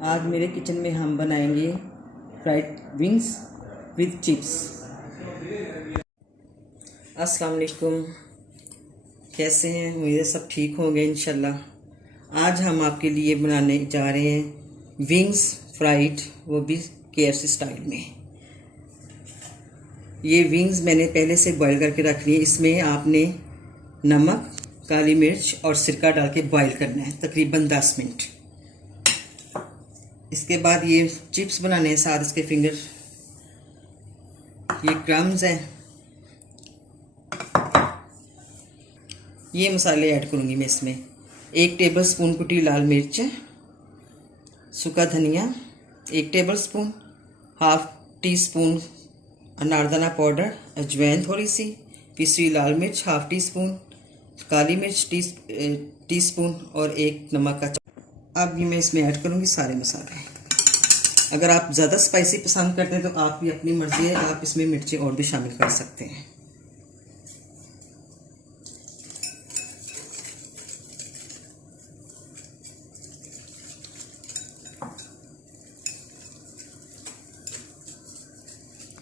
आज मेरे किचन में हम बनाएंगे फ्राइड विंग्स विद चिप्स। अस्सलाम वालेकुम, कैसे हैं? उम्मीद है सब ठीक होंगे इंशाल्लाह। आज हम आपके लिए बनाने जा रहे हैं विंग्स फ्राइड, वो भी KFC स्टाइल में। ये विंग्स मैंने पहले से बॉईल करके रख ली है। इसमें आपने नमक, काली मिर्च और सिरका डाल के बॉईल करना है तकरीबन 10 मिनट। इसके बाद ये चिप्स बनाने हैं साथ इसके फिंगर। ये क्रम्स हैं। ये मसाले ऐड करूँगी मैं इसमें। 1 टेबलस्पून कुटी लाल मिर्च, सूखा धनिया 1 टेबलस्पून, हाफ टी स्पून अनारदाना पाउडर, अजवाइन थोड़ी सी, पिसी लाल मिर्च हाफ टी स्पून, काली मिर्च टी स्पून और 1 नमक का। अब ये मैं इसमें ऐड करूँगी सारे मसाले। अगर आप ज़्यादा स्पाइसी पसंद करते हैं तो आप भी अपनी मर्ज़ी है, आप इसमें मिर्ची और भी शामिल कर सकते हैं।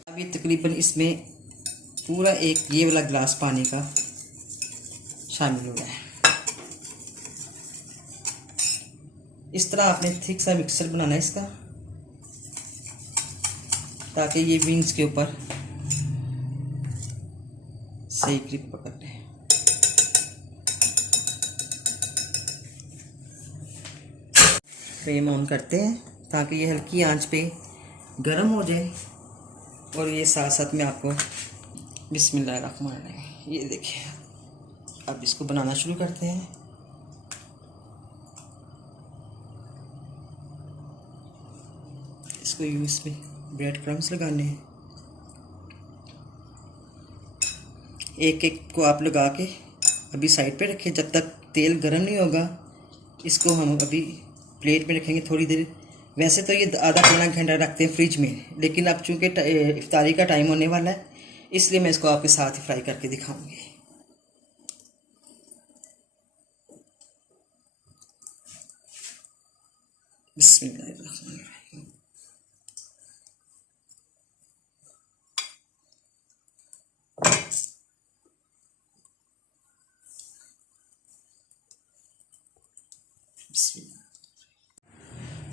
अब ये तकरीबन इसमें पूरा एक ये वाला गिलास पानी का शामिल हो रहा है। इस तरह आपने थिक सा मिक्सचर बनाना है इसका, ताकि ये विंग्स के ऊपर सही ग्रिप पकड़ ले। फ्लेम ऑन करते हैं ताकि ये हल्की आंच पे गर्म हो जाए। और ये साथ साथ में आपको बिस्मिल्लाहिर्रहमानिर्रहीम, ये देखिए। अब इसको बनाना शुरू करते हैं। इसको यूज में ब्रेड क्रम्स लगाने हैं। एक एक को आप लगा के अभी साइड पे रखें जब तक तेल गर्म नहीं होगा। इसको हम अभी प्लेट में रखेंगे थोड़ी देर। वैसे तो ये आधा पौना घंटा रखते हैं फ्रिज में, लेकिन अब चूँकि इफ्तारी का टाइम होने वाला है इसलिए मैं इसको आपके साथ ही फ्राई करके दिखाऊंगी। बिस्मिल्लाहिर्रहमानिर्रहीम।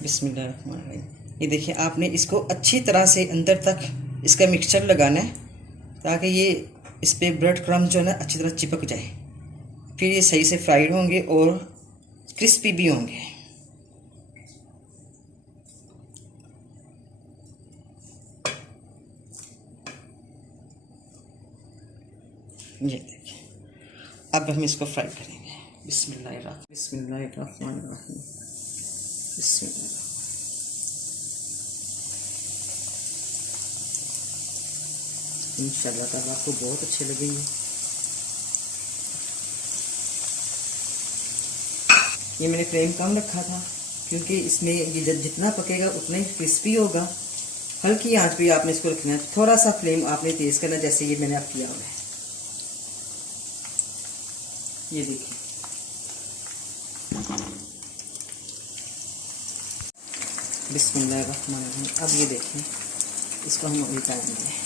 बिस्मिल्लाहिर्रहमानिर्रहीम। ये देखिए, आपने इसको अच्छी तरह से अंदर तक इसका मिक्सचर लगाना है ताकि ये इस पर ब्रेड क्रम्ब जो है ना अच्छी तरह चिपक जाए। फिर ये सही से फ्राइड होंगे और क्रिस्पी भी होंगे। ये देखिए, अब हम इसको फ्राई करेंगे। बिस्मिल्लाहिर्रहमानिर्रहीम, बिस्मिल्लाहिर्रहमानिर्रहीम, बिस्मिल्लाह। इंशाल्लाह ताला आपको बहुत अच्छे लगेंगे। ये मैंने फ्लेम कम रखा था क्योंकि इसमें ये जितना पकेगा उतना ही क्रिस्पी होगा। हल्की आंच पे आपने इसको रखना है। थोड़ा सा फ्लेम आपने तेज़ करना, जैसे ये मैंने अब किया हुआ है। ये देखिए, बिस्मिल्लाहिर्रहमानिर्रहीम। अब ये देखिए, इसको हम उल्टाएंगे।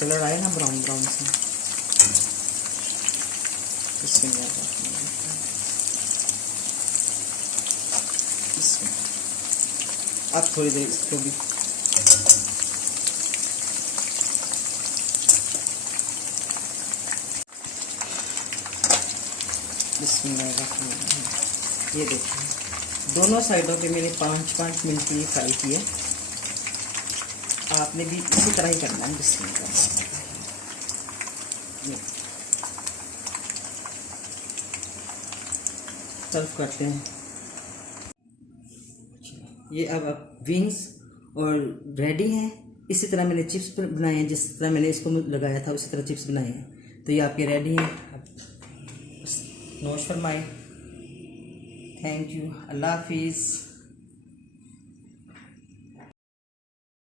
कलर आए ना ब्राउन ब्राउन से। अब थोड़ी देर इसको भी बिस्मिल्लाहिर्रहमानिर्रहीम। ये देखिए, दोनों साइडों पे मैंने 5-5 मिनट के लिए फ्राई किए। आपने भी इसी तरह ही करना है। बिस्मिल्लाहिर्रहमानिर्रहीम। सर्व करते हैं। ये अब विंग्स और रेडी हैं। इसी तरह मैंने चिप्स बनाए हैं, जिस तरह मैंने इसको लगाया था उसी तरह चिप्स बनाए हैं। तो ये आपके रेडी हैं। नोश फरमाएं। Thank you. अल्लाह हाफिज़।